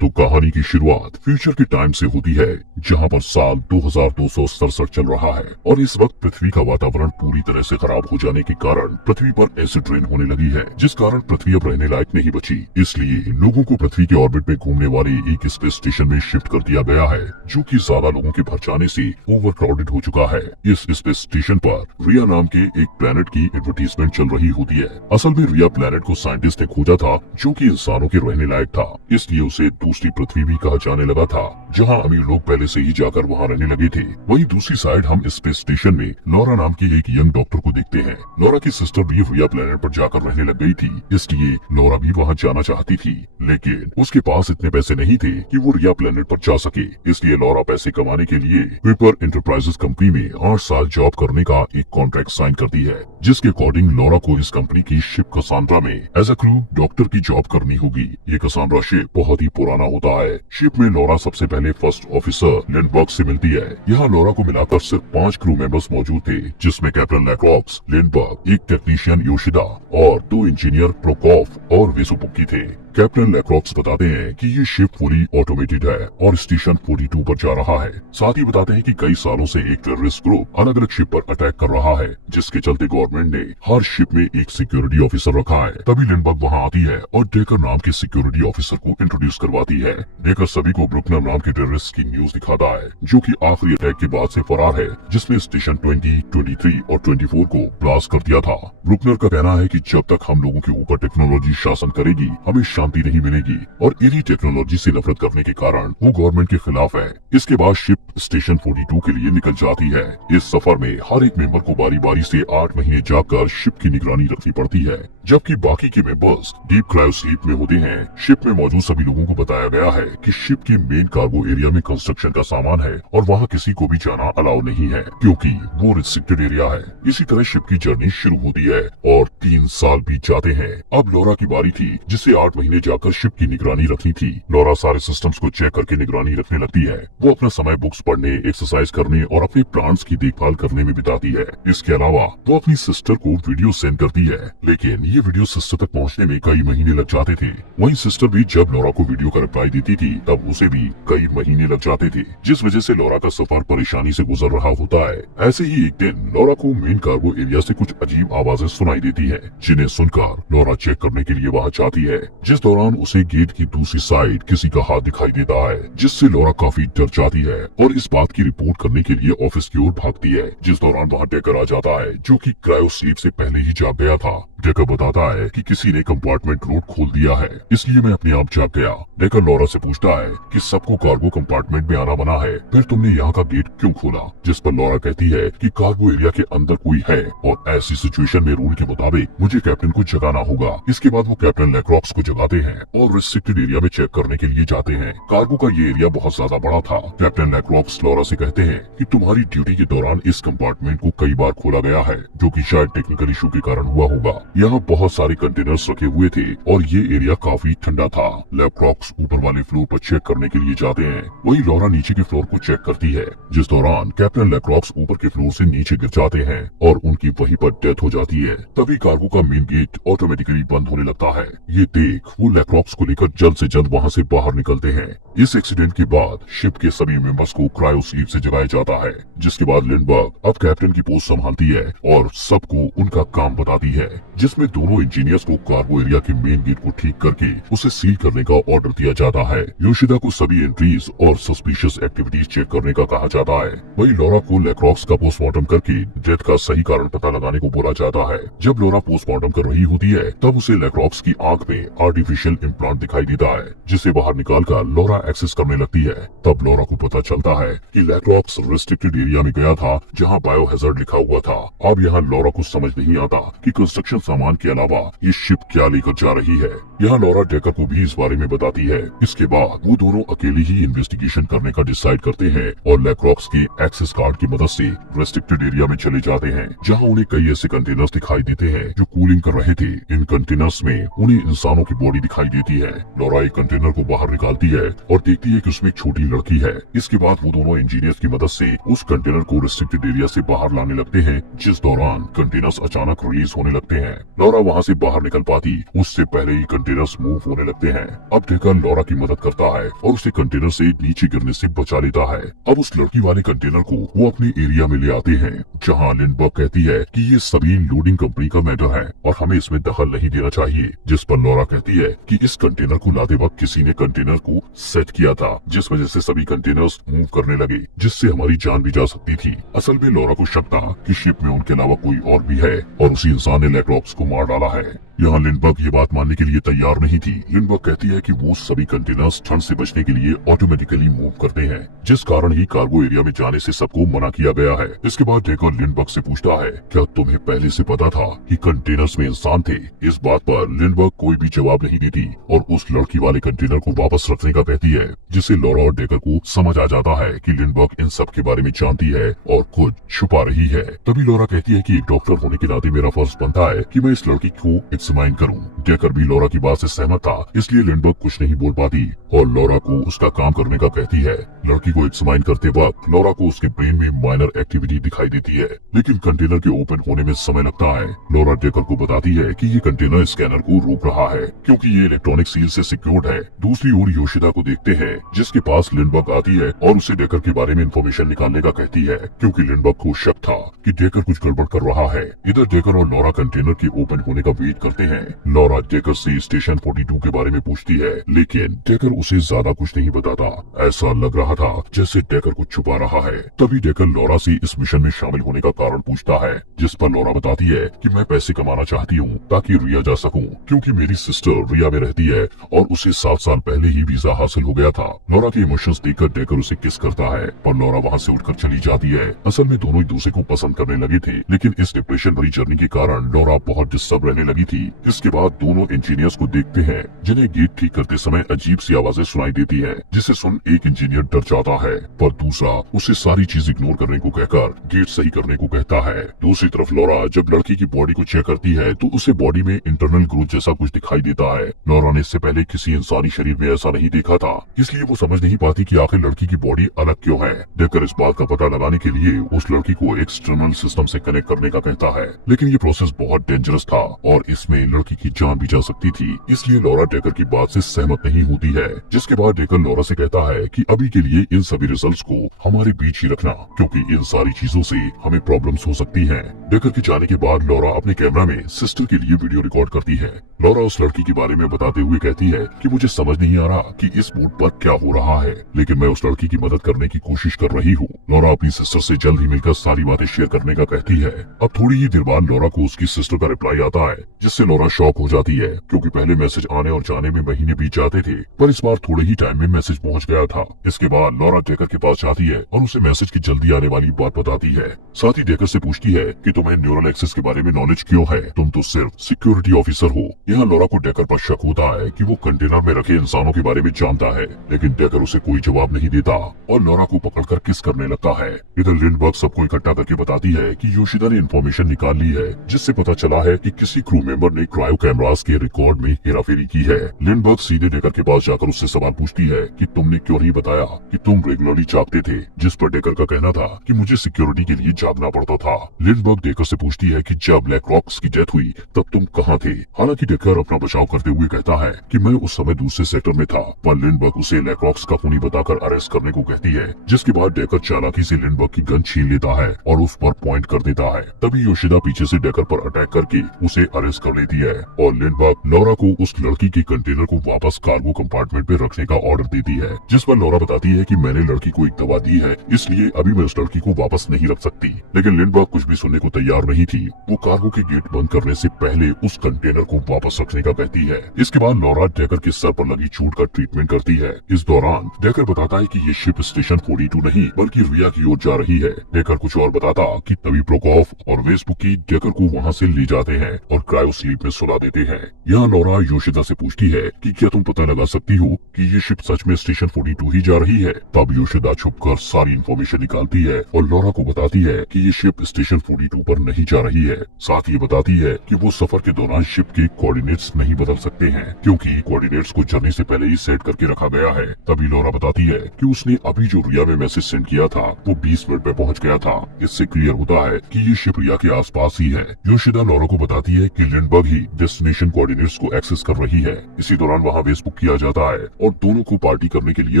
तो कहानी की शुरुआत फ्यूचर के टाइम से होती है, जहां पर साल 2267 चल रहा है और इस वक्त पृथ्वी का वातावरण पूरी तरह से खराब हो जाने के कारण पृथ्वी पर एसिड रेन होने लगी है, जिस कारण पृथ्वी अब रहने लायक नहीं बची। इसलिए लोगों को पृथ्वी के ऑर्बिट में घूमने वाले एक स्पेस स्टेशन में शिफ्ट कर दिया गया है, जो कि ज्यादा लोगों के भर जाने से ओवर क्राउडेड हो चुका है। इस स्पेस स्टेशन पर रिया नाम के एक प्लेनेट की एडवर्टीजमेंट चल रही होती है। असल में रिया प्लेनेट को साइंटिस्ट ने खोजा था, जो कि इंसानों के रहने लायक था, इसलिए उसे दूसरी पृथ्वी भी कहा जाने लगा था, जहां अमीर लोग पहले से ही जाकर वहां रहने लगे थे। वहीं दूसरी साइड हम स्पेस स्टेशन में लॉरा नाम की एक यंग डॉक्टर को देखते हैं। लॉरा की सिस्टर भी रिया प्लेनेट पर जाकर रहने लग गई थी, इसलिए लॉरा भी वहां जाना चाहती थी, लेकिन उसके पास इतने पैसे नहीं थे कि वो रिया प्लेनेट पर जा सके। इसलिए लॉरा पैसे कमाने के लिए पेपर इंटरप्राइजेस कंपनी में 8 साल जॉब करने का एक कॉन्ट्रैक्ट साइन करती है, जिसके अकॉर्डिंग लॉरा को इस कंपनी की शिप कसांड्रा में एज अ क्रू डॉक्टर की जॉब करनी होगी। ये कसांड्रा शिप बहुत ही पुराना होता है। शिप में लॉरा सबसे पहले फर्स्ट ऑफिसर लिंडबर्ग से मिलती है। यहाँ लॉरा को मिलाकर सिर्फ 5 क्रू मेंबर्स मौजूद थे, जिसमें कैप्टन लैक्रॉक्स, लिंडबर्ग, एक टेक्नीशियन योशिदा और 2 इंजीनियर प्रोकॉफ और वेसुपुक्की थे। कैप्टन लैक्रॉक्स बताते हैं कि ये शिप फुली ऑटोमेटेड है और स्टेशन 42 पर जा रहा है। साथ ही बताते हैं कि कई सालों से एक टेररिस्ट ग्रुप अलग अलग शिप पर अटैक कर रहा है, जिसके चलते गवर्नमेंट ने हर शिप में एक सिक्योरिटी ऑफिसर रखा है। तभी लिंडबर्ग वहां आती है और डेकर नाम के सिक्योरिटी ऑफिसर को इंट्रोड्यूस करवाती है। डेकर सभी को ब्रुकनर नाम के टेररिस्ट की न्यूज दिखाता है, जो कि आखिरी अटैक के बाद से फरार है, जिसने स्टेशन 20, 23 और 24 को ब्लास्ट कर दिया था। ब्रुकनर का कहना है कि जब तक हम लोगों के ऊपर टेक्नोलॉजी शासन करेगी, हमें शांति नहीं मिलेगी, और इन्हीं टेक्नोलॉजी से नफरत करने के कारण वो गवर्नमेंट के खिलाफ है। इसके बाद शिप स्टेशन 42 के लिए निकल जाती है। इस सफर में हर एक मेंबर को बारी बारी से 8 महीने जाकर शिप की निगरानी रखनी पड़ती है, जबकि बाकी के मेंबर्स डीप क्रायो स्लीप में होते हैं। शिप में मौजूद सभी लोगों को बताया गया है कि शिप के मेन कार्गो एरिया में कंस्ट्रक्शन का सामान है और वहाँ किसी को भी जाना अलाउ नहीं है, क्योंकि वो रिस्ट्रिक्टेड एरिया है। इसी तरह शिप की जर्नी शुरू होती है और 3 साल बीत जाते हैं। अब लॉरा की बारी थी, जिसे 8 महीने जाकर शिप की निगरानी रखनी थी। लॉरा सारे सिस्टम्स को चेक करके निगरानी रखने लगती है। वो अपना समय बुक्स पढ़ने, एक्सरसाइज करने और अपने प्लांट्स की देखभाल करने में बिताती है। इसके अलावा वो अपनी सिस्टर को वीडियो सेंड करती है, लेकिन ये वीडियो सिस्टर तक पहुंचने में कई महीने लग जाते थे। वहीं सिस्टर भी जब लॉरा को वीडियो का रिप्लाई देती थी, तब उसे भी कई महीने लग जाते थे, जिस वजह से लॉरा का सफर परेशानी से गुजर रहा होता है। ऐसे ही एक दिन लॉरा को मेन कार्गो एरिया से कुछ अजीब आवाजें सुनाई देती है, जिन्हें सुनकर लॉरा चेक करने के लिए वहाँ जाती है। जिस दौरान उसे गेट की दूसरी साइड किसी का हाथ दिखाई देता है, जिससे लॉरा काफी डर जाती है और इस बात की रिपोर्ट करने के लिए ऑफिस की ओर भागती है। जिस दौरान वहाँ डेकर आ जाता है, जो कि क्रायो स्लीप से पहले ही जाग गया था। डेकर बताता है कि किसी ने कंपार्टमेंट रोड खोल दिया है, इसलिए मैं अपने आप जाग गया। डेकर लॉरा से पूछता है कि सबको कार्गो कंपार्टमेंट में आना मना है, फिर तुमने यहाँ का गेट क्यों खोला? जिस पर लॉरा कहती है कि कार्गो एरिया के अंदर कोई है और ऐसी सिचुएशन में रूल के मुताबिक मुझे कैप्टन को जगाना होगा। इसके बाद वो कैप्टन लैक्रॉक्स को जगाते हैं और रिस्ट्रिक्टेड एरिया में चेक करने के लिए जाते हैं। कार्गो का ये एरिया बहुत ज्यादा बड़ा था। कैप्टन लैक्रॉक्स लॉरा से कहते हैं कि तुम्हारी ड्यूटी के दौरान इस कंपार्टमेंट को कई बार खोला गया है, जो कि शायद टेक्निकल इशू के कारण हुआ होगा। यहाँ बहुत सारे कंटेनर्स रखे हुए थे और ये एरिया काफी ठंडा था। लैक्रॉक्स ऊपर वाले फ्लोर पर चेक करने के लिए जाते हैं, वहीं लॉरा नीचे के फ्लोर को चेक करती है। जिस दौरान कैप्टन लैक्रॉक्स ऊपर के फ्लोर से नीचे गिर जाते हैं और उनकी वहीं पर डेथ हो जाती है। तभी कार्गो का मेन गेट ऑटोमेटिकली बंद होने लगता है। ये देख वो लैक्रॉक्स को लेकर जल्द से जल्द वहाँ से बाहर निकलते हैं। इस एक्सीडेंट के बाद शिप के सभी मेंबर्स को क्रायो स्लीप से जगाया जाता है, जिसके बाद लिंडबर्ग अब कैप्टन की पोस्ट संभालती है और सबको उनका काम बताती है, जिसमें दोनों इंजीनियर्स को कार्गो एरिया के मेन गेट को ठीक करके उसे सील करने का ऑर्डर दिया जाता है। योशिदा को सभी एंट्रीज और सस्पिशियस एक्टिविटीज चेक करने का कहा जाता है। वहीं लॉरा को लैक्रॉक्स का पोस्टमार्टम करके डेथ का सही कारण पता लगाने को बोला जाता है। जब लॉरा पोस्टमार्टम कर रही होती है, तब उसे लैक्रॉक्स की आंख में आर्टिफिशियल इम्प्लांट दिखाई देता है, जिसे बाहर निकालकर लॉरा एक्सेस करने लगती है। तब लॉरा को पता चलता है कि लैक्रॉक्स रिस्ट्रिक्टेड एरिया में गया था, जहां बायोहैजार्ड लिखा हुआ था। अब यहाँ लॉरा को समझ नहीं आता कि कंस्ट्रक्शन सामान के अलावा ये शिप क्या लेकर जा रही है। यहाँ लॉरा डेकर को भी इस बारे में बताती है। इसके बाद वो दोनों अकेले ही इन्वेस्टिगेशन करने का डिसाइड करते हैं और लैक्रॉक्स के एक्सेस कार्ड की मदद से रेस्ट्रिक्टेड एरिया में चले जाते हैं, जहाँ उन्हें कई ऐसे कंटेनर्स दिखाई देते हैं जो कूलिंग कर रहे थे। इन कंटेनर्स में उन्हें इंसानों की बॉडी दिखाई देती है। लॉरा एक कंटेनर को बाहर निकालती है और देखती है कि उसमें एक छोटी लड़की है। इसके बाद वो दोनों इंजीनियर्स की मदद से उस कंटेनर को रिस्ट्रिक्टेड एरिया से बाहर लाने लगते हैं, जिस दौरान कंटेनर्स अचानक रिलीज होने लगते हैं लॉरा वहाँ से बाहर निकल पाती उससे पहले ही कंटेनर्स मूव होने लगते हैं। अब डेकर लॉरा की मदद करता है और उसे कंटेनर से नीचे गिरने से बचा लेता है। अब उस लड़की वाले कंटेनर को वो अपने एरिया में ले आते हैं, जहाँ लिंडबर्ग कहती है कि ये सभी लोडिंग कंपनी का मैटर है और हमें इसमें दखल नहीं देना चाहिए। जिस पर लॉरा कहती है कि इस कंटेनर को लाते वक्त किसी ने कंटेनर को सेट किया था, जिस वजह से सभी कंटेनर्स मूव करने लगे, जिससे हमारी जान भी जा सकती थी। असल में लॉरा को शक था कि शिप में उनके अलावा कोई और भी है और उसी इंसान ने लैक्लॉक्स को मार डाला है। यहाँ लिंडबर्ग ये बात मानने के लिए तैयार नहीं थी। लिंडबर्ग कहती है कि वो सभी कंटेनर्स ठंड से बचने के लिए ऑटोमेटिकली मूव करते हैं, जिस कारण ही कार्गो एरिया में जाने से सबको मना किया गया है। इसके बाद डेकर लिंडबर्ग से पूछता है, क्या तुम्हें पहले से पता था कि कंटेनर्स में इंसान थे? इस बात पर लिंडबर्ग कोई भी जवाब नहीं देती और उस लड़की वाले कंटेनर को वापस रखने का कहती है, जिससे लॉरा और डेकर को समझ आ जाता है कि लिंडबर्ग इन सब के बारे में जानती है और खुद छुपा रही है। तभी लॉरा कहती है कि एक डॉक्टर होने के नाते मेरा फर्ज बनता है कि मैं इस लड़की को एग्जामिन करूं। डेकर भी लॉरा की बात से सहमत था, इसलिए लिंडबर्ग कुछ नहीं बोल पाती और लॉरा को उसका काम करने का कहती है। लड़की को एग्जामिन करते वक्त लॉरा को उसके ब्रेन में माइनर एक्टिविटी दिखाई देती है, लेकिन कंटेनर के ओपन होने में समय लगता है। लॉरा डेकर को बताती है कि ये कंटेनर स्कैनर को रोक रहा है क्योंकि ये इलेक्ट्रॉनिक सील से सिक्योर्ड है। दूसरी ओर योशिदा को देखते हैं, जिसके पास लिंडबर्ग आती है और उसे डेकर के बारे में इंफॉर्मेशन निकालने का कहती है, क्योंकि लिंडबर्ग को शक था कि डेकर कुछ गड़बड़ कर रहा है। इधर डेकर और लॉरा कंटेनर के ओपन होने का वेट करते हैं। लॉरा डेकर से स्टेशन 42 के बारे में पूछती है, लेकिन डेकर उसे ज्यादा कुछ नहीं बताता। ऐसा लग रहा था जैसे डेकर कुछ छुपा रहा है। तभी डेकर लॉरा से इस मिशन में शामिल होने का कारण पूछता है, जिस पर लॉरा बताती है कि मैं पैसे कमाना चाहती हूँ ताकि रिया जा सकूं, क्योंकि मेरी सिस्टर रिया में रहती है और उसे 7 साल पहले ही वीजा हासिल हो गया था। लॉरा के इमोशंस देखकर डेकर उसे किस करता है, पर लॉरा वहाँ से उठकर चली जाती है। असल में दोनों एक दूसरे को पसंद करने लगे थे, लेकिन इस डिप्रेशन भरी जर्नी के कारण लॉरा बहुत डिस्टर्ब रहने लगी थी। इसके बाद दोनों इंजीनियर्स को देखते हैं, जिन्हें गेट ठीक करते समय अजीब सी आवाजें सुनाई देती है, जिसे सुन एक इंजीनियर डर जाता है, पर दूसरा उसे सारी चीज इग्नोर करने को कहकर गेट सही करने को कहता है। दूसरी तरफ लॉरा जब लड़की की बॉडी को चेक करती है तो उसे बॉडी में इंटरनल ग्रोथ जैसा कुछ दिखाई देता है। लॉरा ने इससे पहले किसी इंसानी शरीर में ऐसा नहीं देखा था, इसलिए वो समझ नहीं पाती कि आखिर लड़की की बॉडी अलग क्यों है। डेकर इस बात का पता लगाने के लिए उस लड़की को एक्सटर्नल सिस्टम से कनेक्ट करने का कहता है, लेकिन ये प्रोसेस बहुत डेंजरस था और इसमें लड़की की जान भी जा सकती थी, इसलिए लॉरा डेकर की बात से सहमत नहीं होती है। जिसके बाद डेकर लॉरा से कहता है कि अभी के लिए इन सभी रिजल्ट्स को हमारे बीच ही रखना, क्योंकि इन सारी चीजों से हमें प्रॉब्लम्स हो सकती हैं। डेकर के जाने के बाद लॉरा अपने कैमरा में सिस्टर के लिए वीडियो रिकॉर्ड करती है। लॉरा उस लड़की के बारे में बताते हुए कहती है कि मुझे समझ नहीं आ रहा कि इस बोट पर क्या हो रहा है, लेकिन मैं उस लड़की की मदद करने की कोशिश कर रही हूँ। लॉरा अपनी सिस्टर से जल्द ही मिलकर सारी बातें शेयर करने का कहती है। अब थोड़ी ही देर बाद लॉरा को उसकी सिस्टर का रिप्लाई आता है, जिससे लॉरा शॉक हो जाती है, क्योंकि पहले मैसेज आने और जाने में महीने बीत जाते थे, पर इस बार थोड़े ही टाइम में मैसेज पहुंच गया था। इसके बाद लॉरा डेकर के पास जाती है और उसे मैसेज की जल्दी आने वाली बात बताती है। साथ ही डेकर से पूछती है कि तुम्हें न्यूरल एक्सेस के बारे में नॉलेज क्यों है, तुम तो सिर्फ सिक्योरिटी ऑफिसर हो। यहाँ लॉरा को डेकर पर शक होता है कि वो कंटेनर में रखे इंसानों के बारे में जानता है, लेकिन डेकर उसे कोई जवाब नहीं देता और लॉरा को पकड़कर किस करने लगता है। इधर लिंडबर्ग सबको इकट्ठा करके बताती है कि योशिदा ने इन्फॉर्मेशन निकाल ली है, जिससे पता चला है कि किसी क्रू मेंबर ने क्रायो कैमरास के रिकॉर्ड में हेराफेरी की है। लिंडबर्ग सीधे डेकर के पास जाकर उससे सवाल पूछती है कि तुमने क्यों नहीं बताया कि तुम रेगुलरली जागते थे, जिस पर डेकर का कहना था कि मुझे सिक्योरिटी के लिए जागना पड़ता था। लिंडबर्ग डेकर से पूछती है कि जब लैक्लॉक्स की डेथ हुई तब तुम कहाँ थे। हालांकि डेकर अपना बचाव करते हुए कहता है कि मैं उस समय दूसरे सेक्टर में था, पर लिंडबर्ग उसे लैक्लॉक्स का खूनी बताकर अरेस्ट करने को कहती है, जिसके बाद डेकर चालाकी से लिंडबर्ग की गन छीन लेता है और उस पर पॉइंट कर देता है। तभी योशिदा पीछे से डेकर पर अटैक करके उसे अरेस्ट कर लेती है और लिंडबर्ग लॉरा को उस लड़की के कंटेनर को वापस कार्गो कंपार्टमेंट में रखने का ऑर्डर देती है, जिस पर लॉरा बताती है कि मैंने लड़की को एक दवा दी है, इसलिए अभी मैं उस लड़की को वापस नहीं रख सकती। लेकिन लिंडबर्ग कुछ भी सुनने को तैयार नहीं थी। वो कार्गो के गेट बंद करने से पहले उस कंटेनर को वापस रखने का कहती है। इसके बाद लॉरा डेकर के सर पर लगी चोट का ट्रीटमेंट करती है। इस दौरान डेकर बताता है कि ये शिप स्टेशन 42 नहीं बल्कि रिया की ओर जा रही है। डेकर कुछ और बताता कि तभी प्रोकॉफ और वेस्पुकी डेकर को वहाँ से ले जाते हैं और क्रायो स्लीप में सुला देते हैं। यहाँ लॉरा योशिदा से पूछती है कि क्या तुम पता लगा सकती हो कि ये शिप सच में स्टेशन 42 ही जा रही है। तब योशिदा छुपकर सारी इंफॉर्मेशन निकालती है और लॉरा को बताती है कि ये शिप स्टेशन 42 पर नहीं जा रही है। साथ ही बताती है कि वो सफर के दौरान शिप के कोऑर्डिनेट्स नहीं बदल सकते हैं क्योंकि कोऑर्डिनेट्स को जर्नी से पहले ही सेट करके रखा गया है। तभी लॉरा बताती है कि उसने अभी जो रिया में मैसेज सेंड किया था वो 20 मिनट में पहुंच गया था। इससे क्लियर होता है कि ये शिप रिया के आसपास ही है। योशिदा लॉरा को बताती है कि लिंडबर्ग ही डेस्टिनेशन कोऑर्डिनेट्स को एक्सेस कर रही है। इसी दौरान वहाँ बेस बुक किया जाता है और दोनों को पार्टी करने के लिए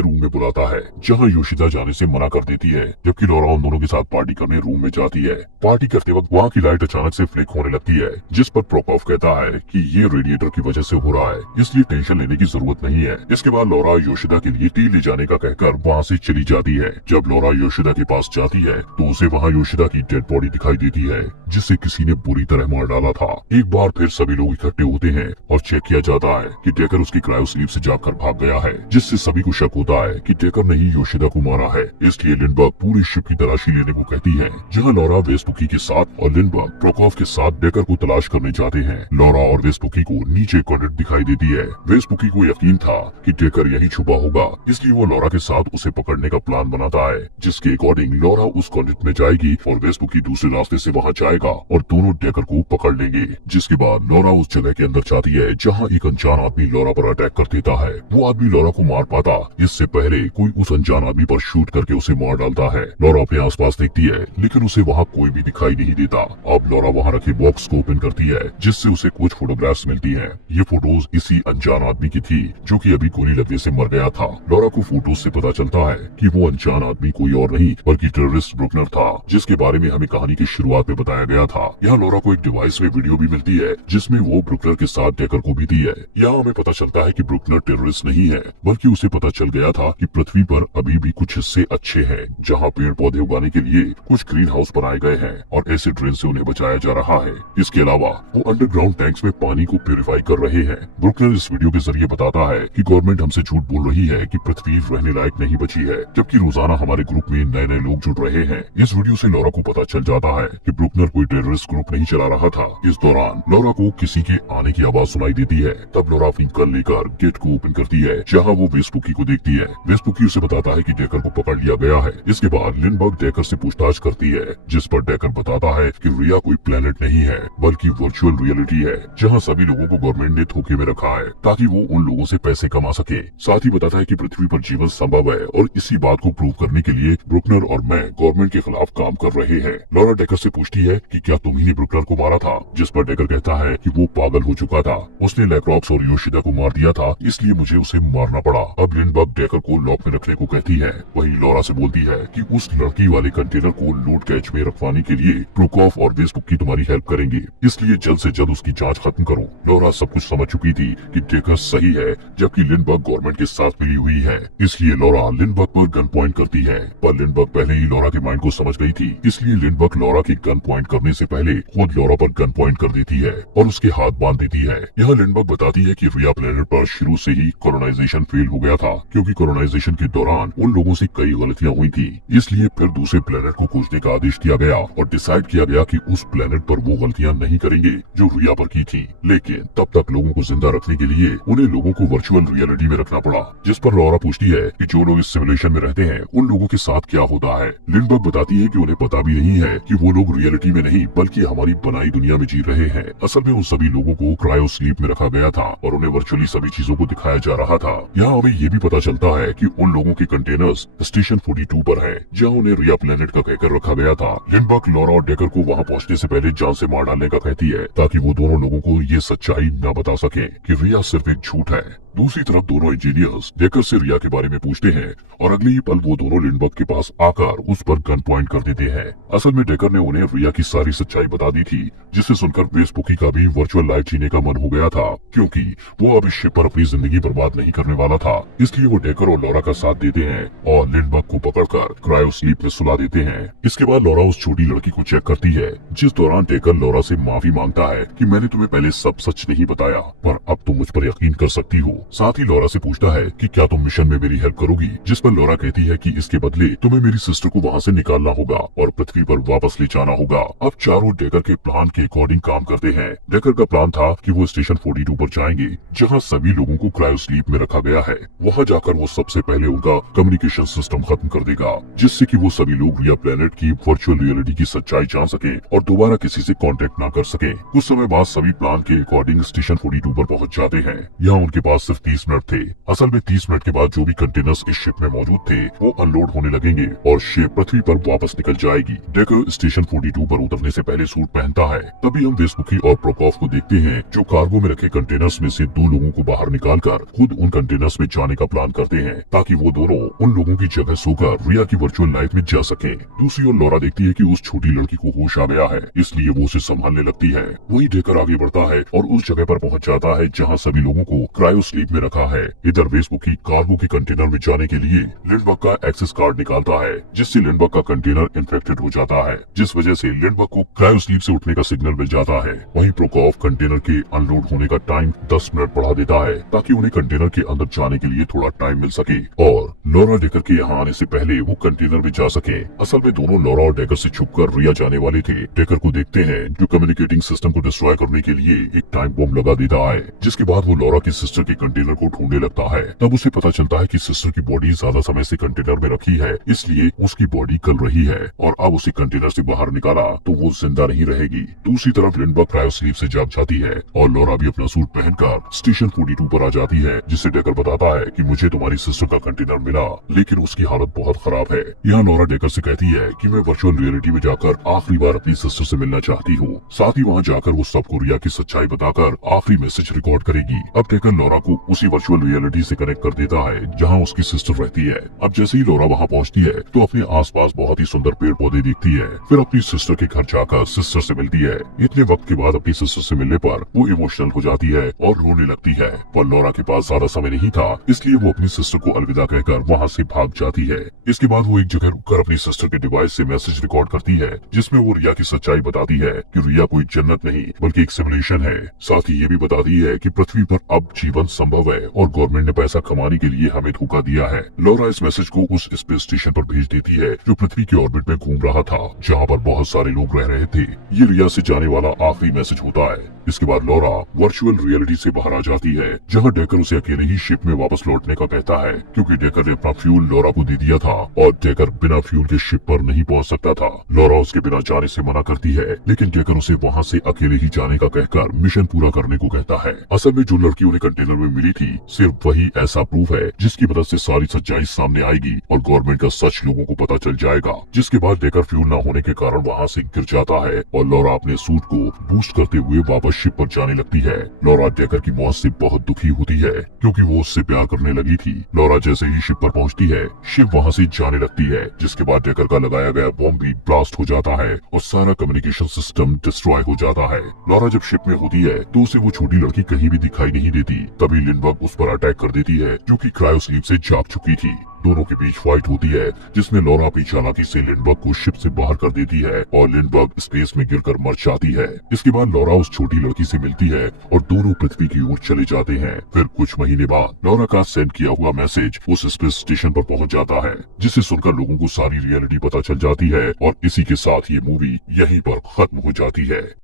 रूम में बुलाता है, जहाँ योशिदा जाने से मना कर देती है, जबकि लॉरा उन दोनों के साथ पार्टी करने रूम में जाती है। पार्टी करते वक्त वहाँ की लाइट अचानक से फ्लिक होने लगती है, जिस पर प्रोकोफ कहता है कि ये रेडिएटर की वजह से हो रहा है, इसलिए टेंशन लेने की जरूरत नहीं है। इसके बाद लॉरा योशिदा के लिए टी ले जाने का कहकर वहाँ से चली जाती है। जब लॉरा योशिदा के पास जाती है तो उसे वहाँ योशिदा की डेड बॉडी दिखाई देती है, जिसे किसी ने बुरी तरह मार डाला था। एक बार फिर सभी लोग इकट्ठे होते हैं और चेक किया जाता है कि डेकर उसकी क्रायो स्लीप से जाकर भाग गया है, जिससे सभी को शक होता है कि डेकर ने ही योशिदा को मारा है। इसलिए लिंडबर्ग पूरी शिप की तलाशी लेने को कहती है, जहाँ लॉरा वेस्पुकी के साथ और लिंडबर्ग प्रोकोफ के साथ डेकर को तलाश करने जाते हैं। लॉरा और वेस्पुकी को नीचे कॉर्नेट दिखाई देती है। वेस्पुकी को यकीन था कि डेकर यहीं छुपा होगा, इसलिए वो लॉरा के साथ उसे पकड़ने का प्लान बनाता है, जिसके अकॉर्डिंग लॉरा उस कॉर्नेट में जाएगी और वेस्पुकी दूसरे रास्ते से वहाँ जाएगा और दोनों डेकर को पकड़ लेंगे। जिसके बाद लॉरा उस जगह के अंदर जाती है जहाँ एक अनजान आदमी लॉरा पर अटैक कर देता है। वो आदमी लॉरा को मार पाता इससे पहले कोई उस अनजान आदमी पर शूट करके उसे मार डालता है। लॉरा अपने आसपास देखती है लेकिन उसे वहाँ कोई भी दिखाई नहीं देता। अब लॉरा वहाँ रखे बॉक्स को ओपन करती है, जिससे उसे कुछ फोटोग्राफ्स मिलती हैं। ये फोटोज इसी अनजान आदमी की थी जो कि अभी गोली लगने से मर गया था। लॉरा को फोटोज से पता चलता है कि वो अनजान आदमी कोई और नहीं बल्कि टेररिस्ट ब्रुकनर था, जिसके बारे में हमें कहानी की शुरुआत में बताया गया था। यहाँ लॉरा को एक डिवाइस में वीडियो भी मिलती है जिसमें वो ब्रुकनर के साथ डेकर को भी दी है। यहाँ हमें पता चलता है कि ब्रुकनर टेररिस्ट नहीं है, बल्कि उसे पता चल गया था कि पृथ्वी पर अभी भी कुछ हिस्से अच्छे हैं जहाँ पेड़ पौधे उगाने के लिए कुछ ग्रीन हाउस बनाए गए हैं और एसिड रेन से उन्हें बचाया जा रहा है। इसके अलावा वो अंडरग्राउंड टैंक्स में पानी को प्यूरिफाई कर रहे हैं। ब्रुकनर इस वीडियो के जरिए बताता है कि गवर्नमेंट हमसे झूठ बोल रही है कि पृथ्वी रहने लायक नहीं बची है, जबकि रोजाना हमारे ग्रुप में नए नए लोग जुड़ रहे हैं। इस वीडियो से लॉरा को पता चल जाता है कि ब्रुकनर कोई टेररिस्ट ग्रुप नहीं चला रहा था। इस दौरान लॉरा को किसी के आने की आवाज सुनाई देती है। तब लॉरा अपनी गन लेकर गेट को ओपन करती है, जहाँ वो वेस्पुकी को देखती है। वेस्पुकी उसे बताता है कि डेकर को पकड़ लिया गया है। इसके बाद लिंडबर्ग डेकर से पूछताछ करती है, जिस पर डेकर बताता है कि रिया कोई प्लेनेट नहीं है बल्कि वर्चुअल रियलिटी है, जहाँ सभी लोगों को गवर्नमेंट ने धोखे में रखा है ताकि वो उन लोगों से पैसे कमा सके। साथ ही बताता है कि पृथ्वी पर जीवन संभव है और इसी बात को प्रूव करने के लिए ब्रुकनर और मैं गवर्नमेंट के खिलाफ काम कर रहे हैं। लॉरा डेकर से पूछती है कि क्या तुम ही ने ब्रुकनर को मारा था, जिस पर डेकर कहता है कि वो पागल हो चुका था, उसने लैक्रॉप्स और योशिदा को मार दिया था, इसलिए मुझे उसे मारना पड़ा। अब लिंडबर्ग डेकर को लॉक में रखने को कहती है। वहीं लॉरा से बोलती है कि उस लड़की वाले कंटेनर को लूट कैच में रखवाने के लिए प्रोकोफ और वेस्पुकी तुम्हारी हेल्प करेंगे, इसलिए जल्द से जल्द उसकी जांच खत्म करो। लॉरा सब कुछ समझ चुकी थी कि डेकर सही है, जबकि लिंडबर्ग गवर्नमेंट के साथ मिली हुई है, इसलिए लॉरा लिंडबर्ग पर गन पॉइंट करती है। पर लिंडबर्ग पहले ही लॉरा के माइंड को समझ गई थी, इसलिए लिंडबर्ग लॉरा की गन पॉइंट करने से पहले खुद लॉरा पर गन पॉइंट कर देती है और उसके हाथ बांध देती है। यहाँ लिंडबर्ग बताती है कि रिया प्लेनेट पर शुरू से ही कॉलोनाइजेशन फेल हो गया था, क्योंकि कॉलोनाइजेशन के दौरान उन लोगों से कई गलतियां हुई थी, इसलिए फिर दूसरे प्लेनेट को खोजने का आदेश दिया गया और डिसाइड किया गया कि उस प्लेनेट पर वो गलतियां नहीं करेंगे जो रिया पर की थी। लेकिन तब तक लोगों को जिंदा रखने के लिए उन्हें लोगों को वर्चुअल रियलिटी में रखना पड़ा, जिस पर लॉरा पूछती है कि जो लोग इस सिमुलेशन में रहते हैं उन लोगों के साथ क्या होता है। लिंडबर्ग बताती है कि उन्हें पता भी नहीं है कि वो लोग रियलिटी में नहीं बल्कि हमारी बनाई दुनिया में जी रहे हैं। असल में उन सभी लोगों को क्रायो स्लीप में रखा गया था और उन्हें वर्चुअली सभी चीजों को दिखाया जा रहा था। यहाँ हमें ये भी पता चलता है कि उन लोगों के कंटेनर्स स्टेशन 42 पर हैं, जहाँ उन्हें रिया प्लेनेट का कहकर रखा गया था। लिंडबर्ग लॉरा और डेकर को वहाँ पहुँचने से पहले जान से मार डालने का कहती है, ताकि वो दोनों लोगों को ये सच्चाई न बता सके कि रिया सिर्फ एक झूठ है। दूसरी तरफ दोनों इंजीनियर्स डेकर से रिया के बारे में पूछते हैं और अगले ही पल वो दोनों लिंडबर्ग के पास आकर उस पर गन पॉइंट कर देते हैं। असल में डेकर ने उन्हें रिया की सारी सच्चाई बता दी थी, जिसे सुनकर वेस्पुकी का भी वर्चुअल लाइफ जीने का मन हो गया था, क्योंकि वो अब इस शिप पर अपनी जिंदगी बर्बाद नहीं करने वाला था। इसलिए वो डेकर और लॉरा का साथ देते हैं और लिंडबर्ग को पकड़कर क्रायो स्लीप में सुला देते हैं। इसके बाद लॉरा उस छोटी लड़की को चेक करती है, जिस दौरान डेकर लॉरा से माफी मांगता है कि मैंने तुम्हें पहले सब सच नहीं बताया, पर अब तुम मुझ पर यकीन कर सकती हो साथ ही लॉरा से पूछता है कि क्या तुम मिशन में मेरी हेल्प करोगी, जिस पर लॉरा कहती है कि इसके बदले तुम्हें मेरी सिस्टर को वहाँ से निकालना होगा और पृथ्वी पर वापस ले जाना होगा। अब चारों डेकर के प्लान के अकॉर्डिंग काम करते हैं। डेकर का प्लान था कि वो स्टेशन 42 पर जाएंगे, जहाँ सभी लोगों को क्रायो स्लीप में रखा गया है। वहाँ जाकर वो सबसे पहले उनका कम्युनिकेशन सिस्टम खत्म कर देगा, जिससे कि वो सभी लोग रिया प्लेनेट की वर्चुअल रियलिटी की सच्चाई जान सके और दोबारा किसी से कांटेक्ट न कर सके। कुछ समय बाद सभी प्लान के अकॉर्डिंग स्टेशन 42 पर पहुंच जाते हैं। यहाँ उनके पास सिर्फ 30 मिनट थे। असल में 30 मिनट के बाद जो भी कंटेनर्स इस शिप में मौजूद थे वो अनलोड होने लगेंगे और शिप पृथ्वी पर वापस निकल जाएगी। डेकर स्टेशन 42 पर उतरने से पहले सूट पहनता है। तभी हम वेस्पुकी और प्रोकोफ को देखते हैं, जो कार्गो में रखे कंटेनर्स में से 2 लोगों को बाहर निकालकर खुद उन कंटेनर्स में जाने का प्लान करते हैं, ताकि वो दोनों उन लोगों की जगह सोकर रिया की वर्चुअल लाइफ में जा सके। दूसरी ओर लॉरा देखती है कि उस छोटी लड़की को होश आ गया है, इसलिए वो उसे संभालने लगती है। वही डेकर आगे बढ़ता है और उस जगह पर पहुंच जाता है जहां सभी लोगों को क्रायो स्लीप में रखा है। इधर वेस्पुकी कार्गो के कंटेनर में जाने के लिए लिंडबर्ग का एक्सेस कार्ड निकालता है, जिससे लिंडबर्ग का कंटेनर इन्फेक्टेड हो जाता है, जिस वजह से लिंडबर्ग को क्रायो स्लीप से उठने का सिग्नल मिल जाता है। वहीं प्रोकोफ कंटेनर के अनलोड होने का टाइम 10 मिनट बढ़ा देता है, ताकि उन्हें कंटेनर के अंदर जाने के लिए थोड़ा टाइम मिल सके और लॉरा डेकर के यहाँ आने से पहले वो कंटेनर में जा सके। असल में दोनों लॉरा और डेकर से छुपकर रिया जाने वाले थे। डेकर को देखते हैं जो कम्युनिकेटिंग सिस्टम को डिस्ट्रॉय करने के लिए एक टाइम बम लगा देता है, जिसके बाद वो लॉरा की सिस्टर के कंटेनर को ढूंढने लगता है। तब उसे पता चलता है कि सिस्टर की बॉडी ज्यादा समय से कंटेनर में रखी है, इसलिए उसकी बॉडी गल रही है और अब उसे कंटेनर से बाहर निकाला तो वो जिंदा नहीं रहेगी। दूसरी तरफ लिंडबर्ग क्रायो स्लीप से जाग जाती है और लॉरा भी अपना सूट पहनकर स्टेशन 42 पर आ जाती है, जिससे डेकर बताता है कि मुझे तुम्हारी सिस्टर का कंटेनर मिला, लेकिन उसकी हालत बहुत खराब है। यहाँ लॉरा डेकर से कहती है कि मैं वर्चुअल रियलिटी में जाकर आखिरी बार अपनी सिस्टर से मिलना चाहती हूँ। साथ ही वहाँ जाकर वो सबको रिया की सच्चाई बताकर आखिरी मैसेज रिकॉर्ड करेगी। अब डेकर लॉरा को उसी वर्चुअल रियलिटी से कनेक्ट कर देता है जहाँ उसकी सिस्टर रहती है। अब जैसे ही लॉरा वहाँ पहुँचती है तो अपने आसपास बहुत ही सुंदर पेड़ पौधे देखती है। फिर अपनी सिस्टर के घर जाकर सिस्टर से मिलती है। इतने वक्त के बाद अपनी सिस्टर से मिलने पर वो इमोशनल हो जाती है और रोने लगती है, पर लॉरा के पास ज्यादा समय नहीं था, इसलिए वो अपनी सिस्टर को अलविदा कहकर वहाँ से भाग जाती है। इसके बाद वो एक जगह रुककर अपनी सिस्टर के डिवाइस से मैसेज रिकॉर्ड करती है, जिसमें वो रिया की सच्चाई बताती है कि रिया कोई जन्नत नहीं बल्कि एक सिमुलेशन है। साथ ही ये भी बताती है कि पृथ्वी पर अब जीवन संभव है और गवर्नमेंट ने पैसा कमाने के लिए हमें धोखा दिया है। लॉरा इस मैसेज को उस स्पेस स्टेशन पर भेज देती है जो पृथ्वी के ऑर्बिट में घूम रहा था, जहाँ पर बहुत सारे लोग रह रहे थे। ये रिया से जाने वाला आखिरी मैसेज होता है। इसके बाद लॉरा वर्चुअल रियलिटी से बाहर आ जाती है, जहाँ डेकर उसे अकेले ही शिप में वापस लौटने का कहता है, क्योंकि डेकर ने अपना फ्यूल लॉरा को दे दिया था और डेकर बिना फ्यूल के शिप पर नहीं पहुंच सकता था। लॉरा उसके बिना जाने से मना करती है, लेकिन डेकर उसे वहाँ से अकेले ही जाने का कहकर मिशन पूरा करने को कहता है। असल में जो लड़की उन्हें कंटेनर में मिली थी सिर्फ वही ऐसा प्रूफ है जिसकी मदद से सारी सच्चाई सामने आएगी और गवर्नमेंट का सच लोगों को पता चल जाएगा। जिसके बाद डेकर फ्यूल न होने के कारण वहाँ से गिर जाता है और लॉरा अपने सूट को बूस्ट करते हुए वापस शिप पर जाने लगती है। लॉरा डेकर की मौत से बहुत दुखी होती है, क्योंकि वो उससे प्यार करने लगी थी। लॉरा जैसे ही शिप पर पहुंचती है, शिप वहां से जाने लगती है, जिसके बाद डेकर का लगाया गया बॉम्ब भी ब्लास्ट हो जाता है और सारा कम्युनिकेशन सिस्टम डिस्ट्रॉय हो जाता है। लॉरा जब शिप में होती है तो उसे वो छोटी लड़की कहीं भी दिखाई नहीं देती। तभी लिंडबर्ग उस पर अटैक कर देती है, जो कि क्रायो स्लीप से जाग चुकी थी। दोनों के बीच फाइट होती है, जिसमें लॉरा अपनी चालाकी से लिंडबर्ग को शिप से बाहर कर देती है और लिंडबर्ग स्पेस में गिरकर मर जाती है। इसके बाद लॉरा उस छोटी लड़की से मिलती है और दोनों पृथ्वी की ओर चले जाते हैं। फिर कुछ महीने बाद लॉरा का सेंड किया हुआ मैसेज उस स्पेस स्टेशन पर पहुंच जाता है, जिसे सुनकर लोगों को सारी रियलिटी पता चल जाती है और इसी के साथ ये मूवी यहीं पर खत्म हो जाती है।